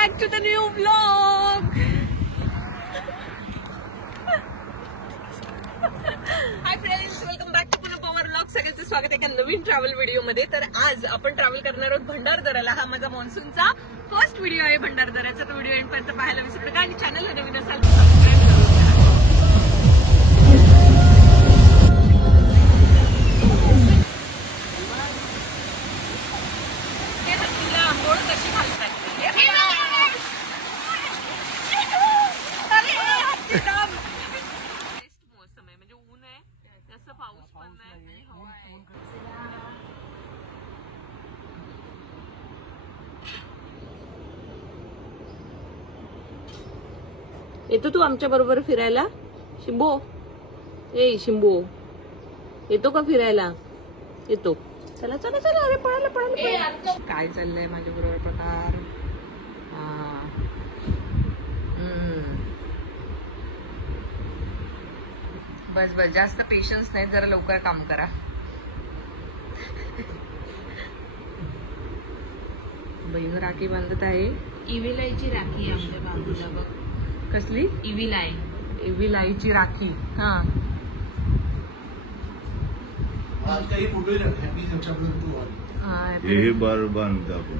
back to the new vlog. Hi friends, welcome back to Pune power vlog. सगळ्यांचं स्वागत आहे एका नवीन ट्रॅव्हल व्हिडिओ मध्ये. तर आज आपण ट्रॅव्हल करणार आहोत भंडारदऱ्याला. हा माझा मॉन्सूनचा फर्स्ट व्हिडिओ आहे भंडारदऱ्याचा. तो व्हिडिओ एंडपर्यंत पाहायला विसरू नका आणि चॅनलला नवीन असाल तर सबस्क्राईब करा. येतो तू आमच्या बरोबर फिरायला शिंबो? ए शिंबो, येतो का फिरायला? येतो. चला चला चला, अरे पळायला पळायला. काय चाललंय माझ्या बरोबर प्रकार? बस बस, जास्त पेशन्स नाही, जरा लवकर काम करा. बहीण राखी बांधत आहे. इविलाईची राखी आहे आमच्या बाजूला बघ. कसली? इविलाई. इविलाईची राखी. हा, हे बार बांधता आपण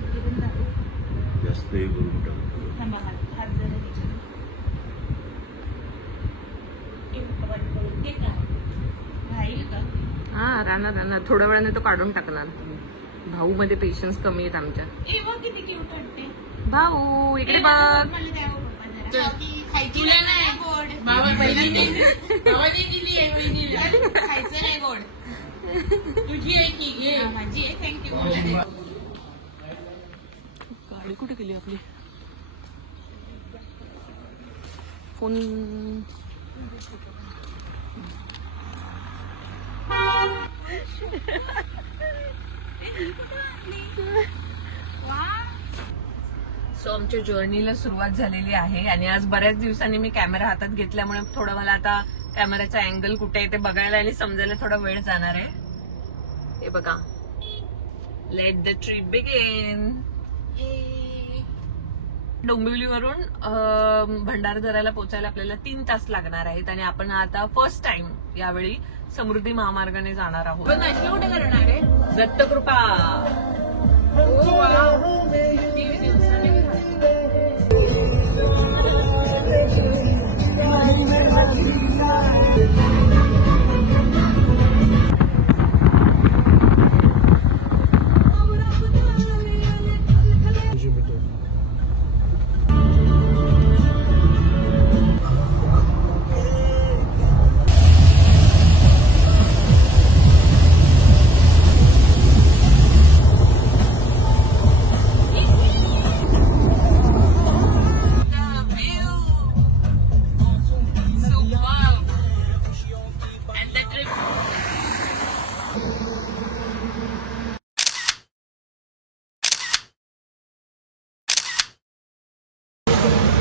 जास्त हे करून टाकतो. हा, राहणार राहणार, थोड्या वेळाने तो काढून टाकणार. भाऊ मध्ये पेशन्स कमी आहेत आमच्या. किती क्यूट वाटते. भाऊ इकडे बघ. खायची नाही गोड. खायचं नाही गोड. तुझी आहे की घे. माझी आहे. थँक्यू. गाडी कुठे गेली आपली? फोन. सो आमच्या जर्नीला सुरुवात झालेली आहे आणि आज बऱ्याच दिवसांनी मी कॅमेरा हातात घेतल्यामुळे थोडं मला आता कॅमेराचा अँगल कुठे आहे ते बघायला आणि समजायला थोडा वेळ जाणार आहे. हे बघा, लेट द ट्रिप बिगिन. डोंबिवलीवरून भंडारदऱ्याला पोहोचायला आपल्याला 3 तास लागणार आहेत आणि आपण आता फर्स्ट टाइम यावेळी समृद्धी महामार्गाने जाणार आहोत. कुठे करणार आहे? दत्तकृपा.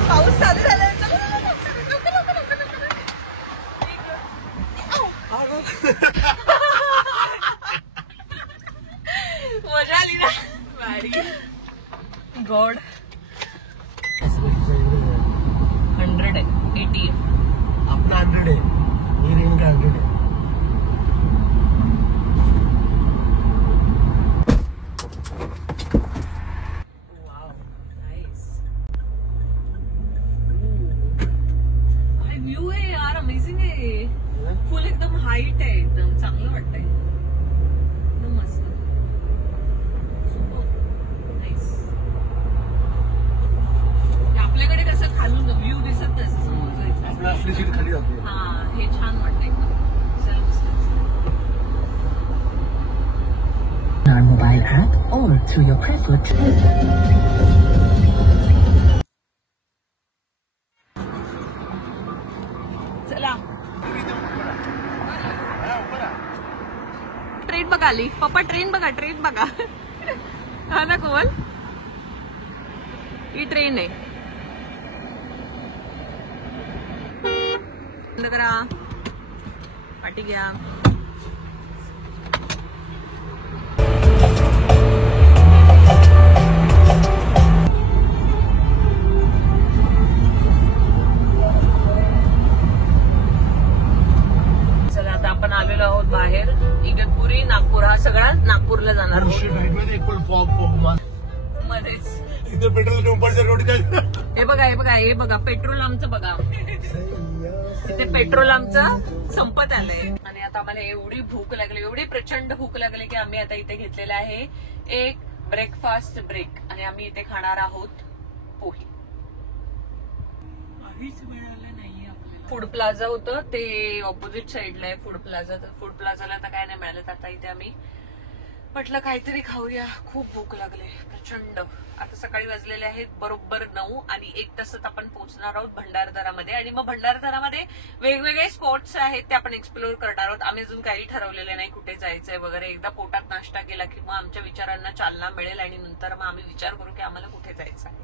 पाऊस चालू झालाय. मजा आली ना? भारी. गॉड. 180 आपला 100 आहे. ही रिंग 100 आहे. व्ह्यू आहे यार, अमेझिंग आहे. फुल एकदम हाईट आहे, एकदम चांगलं वाटतंय. एकदम मस्त. नाईस. आपल्याकडे कसं खालून व्ह्यू दिसत नाही समोर. आपली सीट खाली जाते. हा, हे छान वाटतं एकदम. our mobile app or through your preferred. चला, ट्रेन बघा आली. पप्पा ट्रेन बघा, ट्रेन बघा. हा ना कोमल, ही ट्रेन आहे. बंद करा, पाठी घ्या. इधर पेट्रोल के ऊपर से रोड का हे बघा हे बघा हे बघा पेट्रोल आमचं बघा. इथे पेट्रोल आमचं संपत आलंय आणि आता आम्हाला एवढी भूक लागली, एवढी प्रचंड भूक लागली की आम्ही आता इथे घेतलेला आहे एक ब्रेकफास्ट ब्रेक आणि आम्ही इथे खाणार आहोत पोहे. फूड प्लाझा होतं ते ऑपोजिट साईडला आहे फूड प्लाझा. तर फूड प्लाझाला आता काय नाही मिळालं. आता इथे आम्ही म्हटलं काहीतरी खाऊया. खूप भूक लागले प्रचंड. आता सकाळी वाजलेले आहेत बरोबर 9 आणि 1 तासात आपण पोहोचणार आहोत भंडारदरामध्ये. आणि मग भंडारदरामध्ये वेगवेगळे स्पॉट्स आहेत ते आपण एक्सप्लोर करणार आहोत. आम्ही अजून काही ठरवलेलं नाही कुठे जायचंय वगैरे. एकदा पोटात नाश्ता केला की मग आमच्या विचारांना चालना मिळेल आणि नंतर मग आम्ही विचार करू की आम्हाला कुठे जायचं आहे.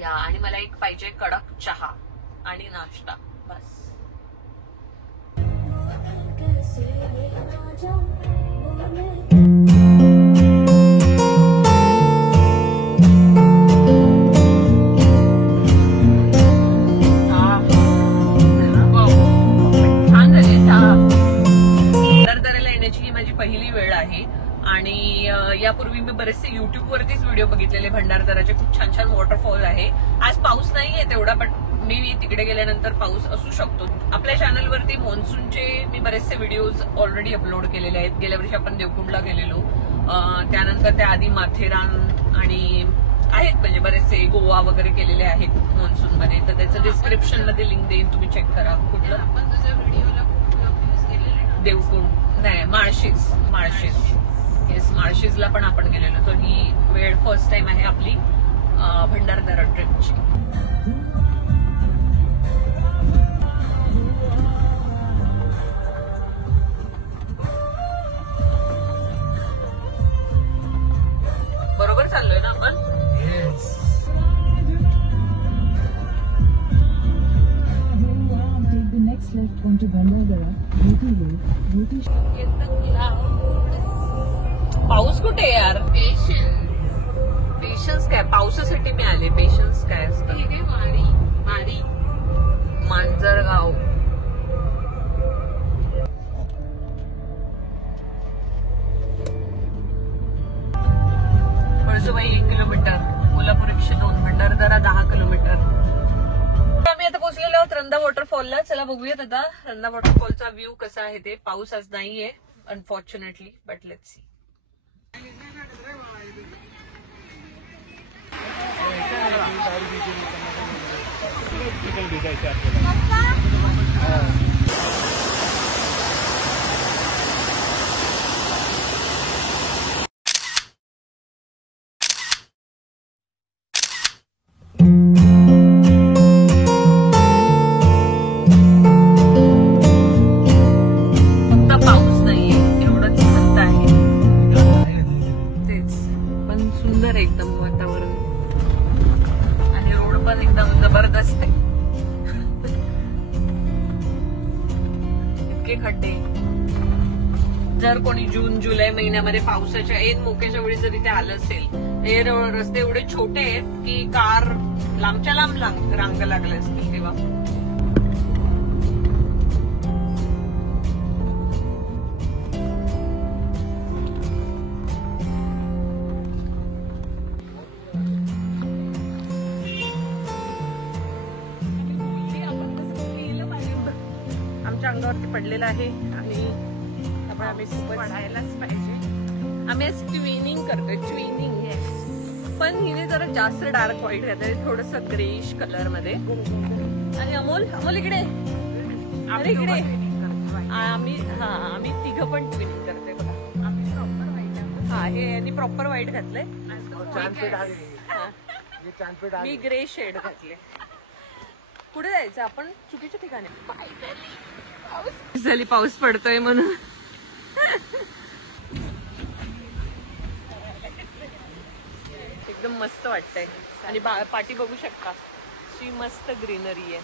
या आणि मला एक पाहिजे कडक चहा आणि नाश्ता बस. छान झाली चहा. भंडारदऱ्याला येण्याची ही माझी पहिली वेळ आहे आणि यापूर्वी मी बरेचसे युट्यूब वरतीच व्हिडिओ बघितलेले भंडारदराचे. खूप छान छान वॉटरफॉल आहे. आज पाऊस नाहीये तेवढा पण मी तिकडे गेल्यानंतर पाऊस असू शकतो. आपल्या चॅनलवरती मान्सूनचे मी बरेचसे व्हिडिओज ऑलरेडी अपलोड केलेले आहेत. गेल्या वर्षी आपण देवकुंडला गेलेलो, त्यानंतर त्याआधी माथेरान आणि आहेत म्हणजे बरेचसे गोवा वगैरे केलेले आहेत मान्सून मध्ये. तर त्याचं डिस्क्रिप्शन मध्ये लिंक देईन, तुम्ही चेक करा. कुठलं देवकुंड नाही माळशेज. येस माळशेजला पण आपण गेलेलो. तर ही वेळ फर्स्ट टाइम आहे आपली भंडारदरा ट्रिपची. बरोबर चाललोय ना आपण. Take the next left onto Bandardara, Beauty Road, पाऊस कुठे आहे यार. पेशन्स काय पावसासाठी मी आले. पेशन्स काय असतं. Manjargaon पळसुबाई 1 kilometre, Kolhapur 102, Bhandardara 10 kilometre. आम्ही आता पोहोचलेलो आहोत रंधा वॉटरफॉलला. चला बघूयात आता रंधा वॉटरफॉलचा व्ह्यू कसा आहे ते. पाऊस आज नाहीये अनफॉर्च्युनेटली, बट लेट्स सी. फक्त पाऊस नाहीये एवढंच खंत आहे. तेच पण सुंदर आहे एकदम वातावरण आणि रोड पण एकदम जबरदस्त आहे. इतके खड्डे. जर कोणी जून जुलै महिन्यामध्ये पावसाच्या ऐन मोक्याच्या वेळी जरी ते आलं असेल, हे रस्ते एवढे छोटे आहेत की कार लांबच्या लांब रांग लागल्या असतील तेव्हा. आमच्या अंगावरती पडलेला आहे आणि आम्ही पडायलाच पाहिजे. आम्ही ट्विनिंग करतोय. ट्विनिंग पण हिने जरा जास्त डार्क व्हाईट घातलंय, थोडस ग्रेश कलर मध्ये. आणि अमोल इकडे अरे इकडे आम्ही तिघं पण ट्विनिंग करतोय बघा. हा हे यांनी प्रॉपर व्हाईट घातलंय. मी ग्रे शेड घातले. पुढे जायचं आपण चुकीच्या ठिकाणी. झाली पाऊस पडतोय म्हणून. एकदम मस्त वाटतंय आणि पाठी बघू शकता अशी मस्त ग्रीनरी आहे.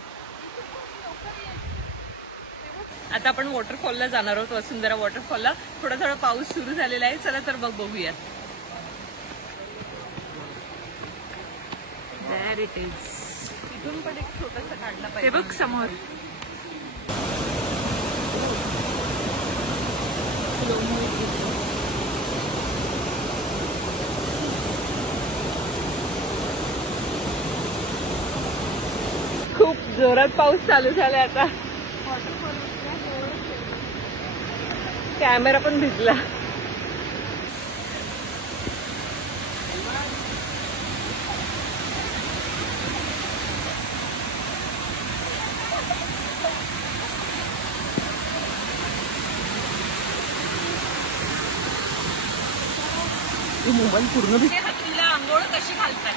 आता आपण वॉटरफॉलला जाणार आहोत, वसुंधरा वॉटरफॉलला. थोडा थोडा पाऊस सुरू झालेला आहे. चला तर मग बघूयात. There it is. इथून पण एक छोटंसं काढलं पाहिजे. हे बघ समोर. जोरात पाऊस चालू झालाय आता. कॅमेरा पण भिजला. मोबाईल पूर्ण हत्तीला आंघोळ कशी घालतात.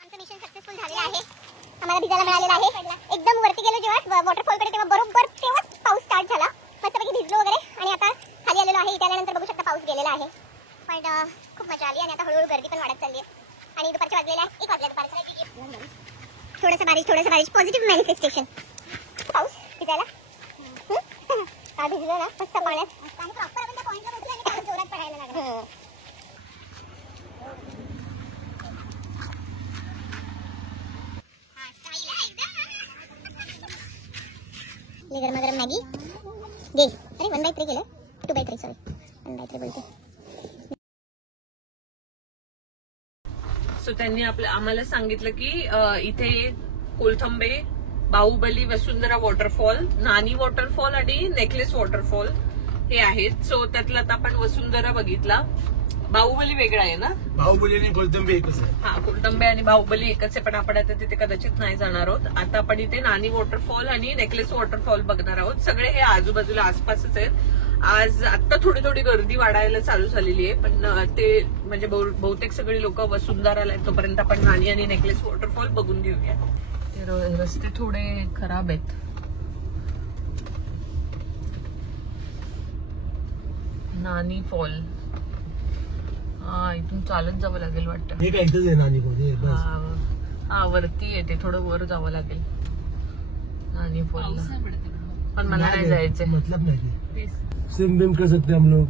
आमचं मिशन सक्सेसफुल झालेलं आहे. आम्हाला भिजायला मिळालेलं आहे. एकदम वरती गेलो जेव्हा वॉटरफॉलकडे तेव्हा बरोबर तेव्हाच पाऊस स्टार्ट झाला. मस्तपैकी भिजलो वगैरे आणि आता खाली आलेलो आहे. इथे आल्यानंतर बघू शकता पाऊस गेलेला आहे. पण खूप मजा आली आणि आता हळूहळू गर्दी पण वाढत चालली आहे. आणि दुपारच्या वाजलेल्या 1 वाजल्या दुपारच्या. थोडंसं बारिश पॉझिटिव्ह मॅनिफेस्टेशन. पाऊस भिजायला भिजलो ना मस्त पाण्यात आणि प्रॉपर आपण त्या पॉईंटला बसलो आणि पाऊस जोरात पडायला लागला. गरमागरम मॅगी दे. अरे 1/3 केलं. 2/3 सॉरी 1/3 बोलते. सो त्यांनी आम्हाला सांगितलं की इथे कोलथंबे, बाहुबली, वसुंधरा वॉटरफॉल, नानी वॉटरफॉल आणि नेकलेस वॉटरफॉल हे आहेत. सो त्यातला आता आपण वसुंधरा बघितला. बाहुबली वेगळा आहे ना. बाहुबली आणि कोलंबे एकच आहे. हा, कोलंबे आणि बाहुबली एकच आहे. पण आपण आता तिथे कदाचित नाही जाणार आहोत. आता आपण इथे नानी वॉटरफॉल आणि नेकलेस वॉटरफॉल बघणार आहोत. सगळे हे आजूबाजूला आसपासच आहेत. आज आता थोडी गर्दी वाढायला चालू झालेली आहे. पण ते म्हणजे बहुतेक सगळी लोक वसुंधराला आहेत. तोपर्यंत आपण नानी आणि नेकलेस वॉटरफॉल बघून घेऊया. रस्ते थोडे खराब आहेत. नानी फॉल. हा, इथून चालत जावं लागेल वाटतं. हे काय इथंच आहे नानी मध्ये. हा, वरती येते. थोडं वर जावं लागेल नानी फॉल. पण मला नाही जायचंय. मतलब नाही. स्विम बिम कर सकते हम लोग.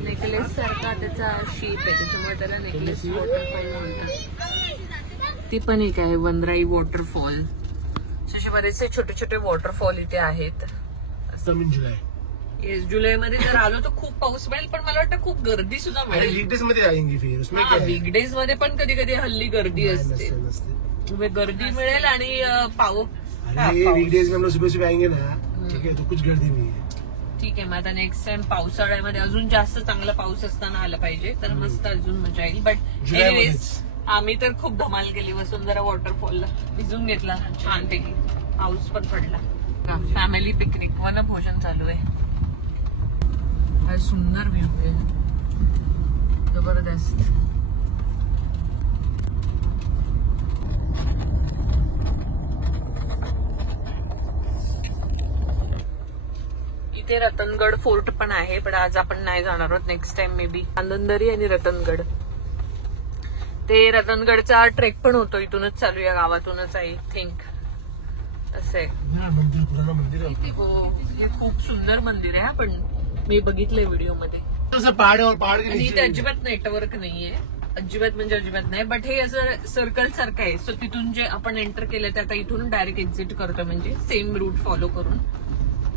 नेकलेस सारखा त्याचा शीप आहे, त्याच्यामुळे त्याला नेकलेस वॉटरफॉल म्हणतात. ती पण एक आहे वनराई वॉटरफॉल. असे बरेचसे छोटे छोटे वॉटरफॉल इथे आहेत. येस, जुलैमध्ये जर आलो तर खूप पाऊस मिळेल. पण मला वाटतं खूप गर्दी सुद्धा मिळेल. वीकडेज मध्ये आएंगे फिर उसमें क्या है? वीकडेज मध्ये पण कधी कधी हल्ली गर्दी असते. गर्दी मिळेल आणि वीकडेज में हम लोग सुबह आएंगे ना. ठीक है, तो कुछ गर्दी नहीं है. ठीक आहे. मग आता नेक्स्ट टाइम पावसाळ्यामध्ये अजून जास्त चांगला पाऊस असताना आला पाहिजे तर मस्त अजून मजा येईल. बट एनिवेज आम्ही तर खूप धमाल केली वसुंधरा वॉटरफॉलला. भिजून घेतला छानपैकी. पाऊस पण पडला. फॅमिली पिकनिक वनभोजन चालू आहे. सुंदर व्ह्यू आहे, जबरदस्त. इथे रतनगड फोर्ट पण आहे. पण आज आपण नाही जाणार आहोत. Next time may be. आनंदरी आणि रतनगड. ते रतनगडचा ट्रेक पण होतो. इथूनच चालू या गावातूनच आय थिंक. असं आहे. हो, हे खूप सुंदर मंदिर आहे. पण मी बघितलंय व्हिडिओ मध्ये. पहाड़ और पहाड़ के आणि नीचे इथे अजिबात नेटवर्क नाहीये. अजिबात म्हणजे अजिबात नाही. बट हे असं सर्कल सारखं आहे. सो तिथून जे आपण एंटर केलं ते आता इथून डायरेक्ट एक्झिट करतो. म्हणजे सेम रूट फॉलो करून.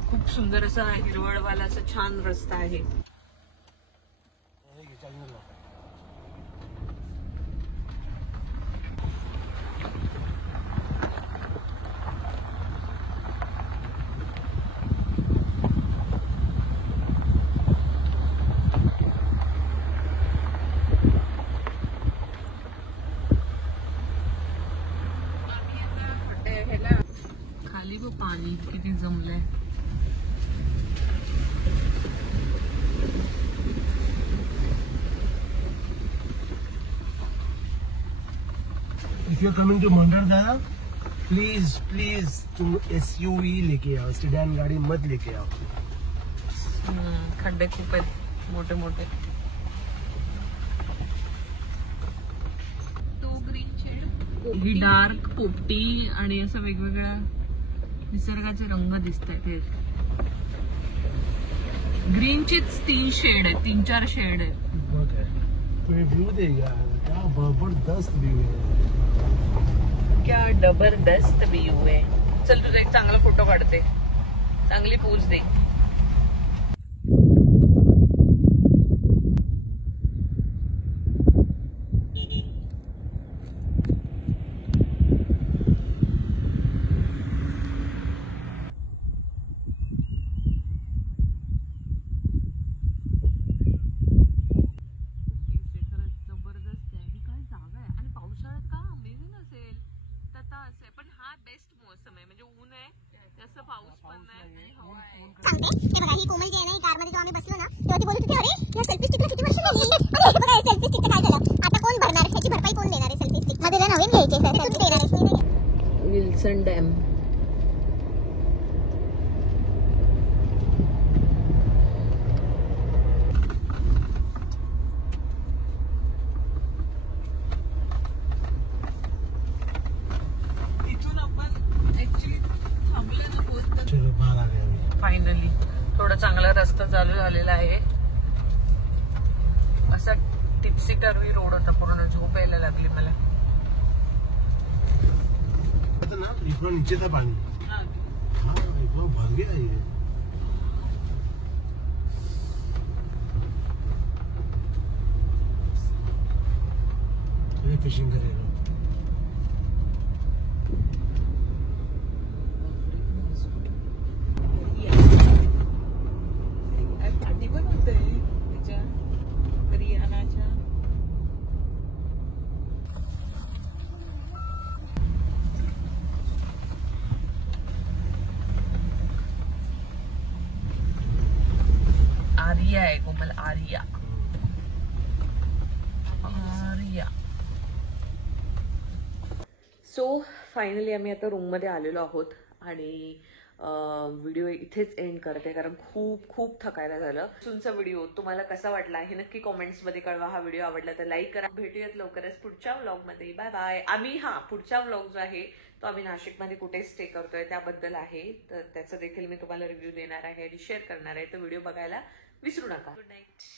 खूप सुंदर असा हिरवळवाला असा छान रस्ता आहे. खाली बघ पाणी किती जमलंय. If you're coming to Mandar, please तुम SUV लेके आओ. सेडान गाड़ी मत लेके आओ. खड्डे खूप आहेत मोठे मोठे. ही डार्क पोपटी आणि असं वेगवेगळ्या निसर्गाचे रंग दिसत आहेत. ग्रीनचीच 3 शेड आहेत, 3-4 शेड आहेत. मग काय तुम्ही व्ह्यू दे यार, क्या जबरदस्त व्ह्यू आहे. क्या जबरदस्त व्ह्यू आहे. चल तुझा एक चांगला फोटो काढते, चांगली पोज दे. जबरदस्त आहे. ही काय जागा आहे. आणि पावसाळ्यात का अमेझिंग असेल तथा असे. पण हा बेस्ट मोसम आहे, म्हणजे ऊन आहे जास्त, पाऊस पण नाही आणि हवा आहे. सांगते हे बघा, ही कोमल जी आहे ना, ही कारमध्ये जेव्हा आम्ही बसलो ना तेव्हा ती बोलत होती, अरे या सेल्फी स्टिकला किती वर्ष झाली. आणि हे बघा, सेल्फी स्टिकचं काय झालं आता, कोण भरणार ह्याची भरपाई, कोण देणार आहे? सेल्फी स्टिक मध्ये नवीन घ्यायचे सर, तूच देणार आहेस, मी नाही. Wilson dam. इथून आपण ऍक्च्युली थांबलेलो होतो. चलो बाहर आ गए अभी. फायनली थोडा चांगला रस्ता चालू झालेला आहे. असा टिप्सी टर्वी रोड होता, पूर्ण झोप यायला लागली मला. आता ना इकडं नीचे था पानी. हाँ इतना भर गया ये. फिशिंग करेगा. पाठी पण होतंय त्याच्या रियानाच्या. आर्या आहे कोमल, आर्या. सो फायनली आम्ही आता रूममध्ये आलेलो आहोत आणि व्हिडिओ इथेच एंड करते, कारण खूप खूप थकायला झालं. तुमचा व्हिडिओ तुम्हाला कसा वाटला हे नक्की कॉमेंट्समध्ये कळवा. हा व्हिडिओ आवडला तर लाईक करा. भेटूयात लवकरच पुढच्या व्लॉगमध्ये. Bye bye. आम्ही पुढचा व्लॉग जो आहे तो आम्ही नाशिकमध्ये कुठे स्टे करतोय त्याबद्दल आहे, तर त्याचा देखील मी तुम्हाला रिव्ह्यू देणार आहे आणि शेअर करणार आहे. तर व्हिडिओ बघायला विसरू नका. Good night.